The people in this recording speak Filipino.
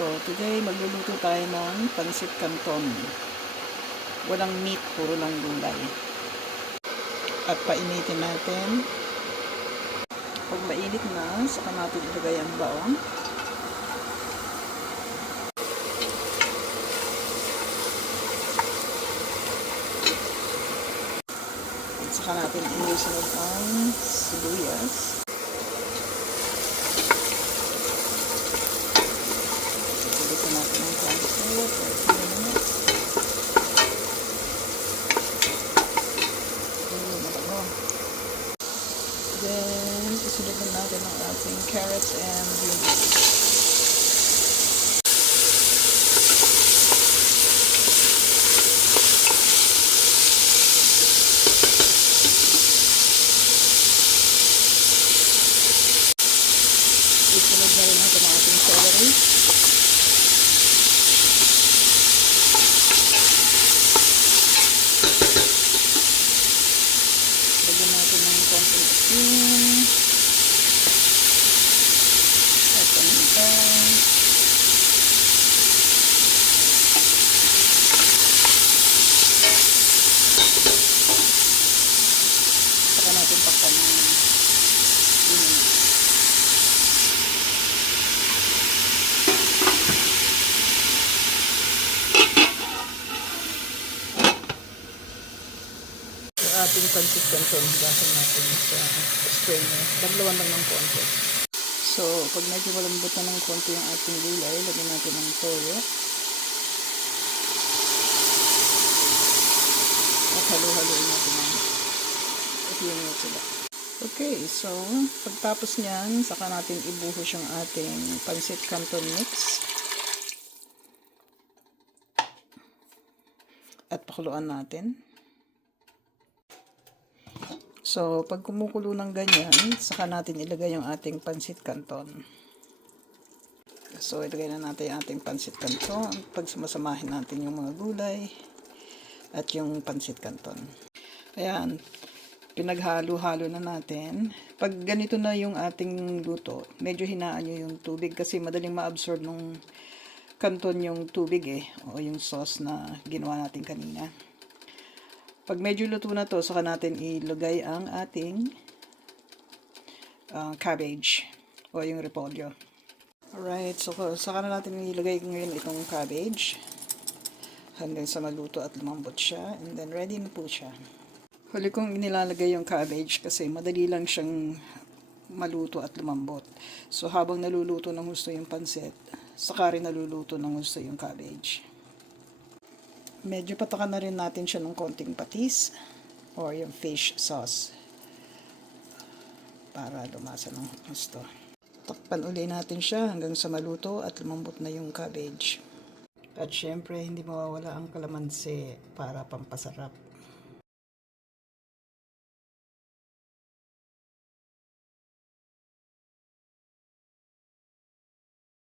So, today magluluto tayo ng pansit canton. Walang meat, puro lang gulay. At painitin natin. Pag mainit na, saka natin ilagay ang baon. At saka natin inusunod ang sibuyas. Natin ang pancit for a few minutes. Then, isunod natin ang ating carrots and green beans. Isunod na rin natin ang ating celery. Lagyan natin ng konting asin at paminta. Saka natin pakpan ng ating pancit canton, higasan natin sa strainer. Daglawan lang ng konti. So, pag medyo malambot na ng konti yung ating gulay, lagyan natin ng toyo. At halo-haloin natin ng a few minutes sila. Okay, so, pagtapos nyan, saka natin ibuhos yung ating pancit canton mix. At pakuluan natin. So, pag kumukulo ng ganyan, saka natin ilagay yung ating pancit canton. So, ilagay na natin yung ating pancit canton. Pag sumasamahin natin yung mga gulay at yung pancit canton. Ayan, pinaghalo-halo na natin. Pag ganito na yung ating luto, medyo hinaan nyo yung tubig kasi madaling ma-absorb nung canton yung tubig o yung sauce na ginawa natin kanina. Pag medyo luto na to, saka natin ilagay ang ating cabbage o yung repolyo. Alright, so saka na natin ilagay ngayon itong cabbage hanggang sa maluto at lumambot siya. And then ready na po siya. Huli kong inilalagay yung cabbage kasi madali lang siyang maluto at lumambot. So habang naluluto ng gusto yung pansit, saka rin naluluto ng gusto yung cabbage. Medyo patakan na rin natin siya ng konting patis or yung fish sauce para lumasa ng gusto. Takpan uli natin siya hanggang sa maluto at lumambot na yung cabbage. At syempre, hindi mawawala ang kalamansi para pampasarap.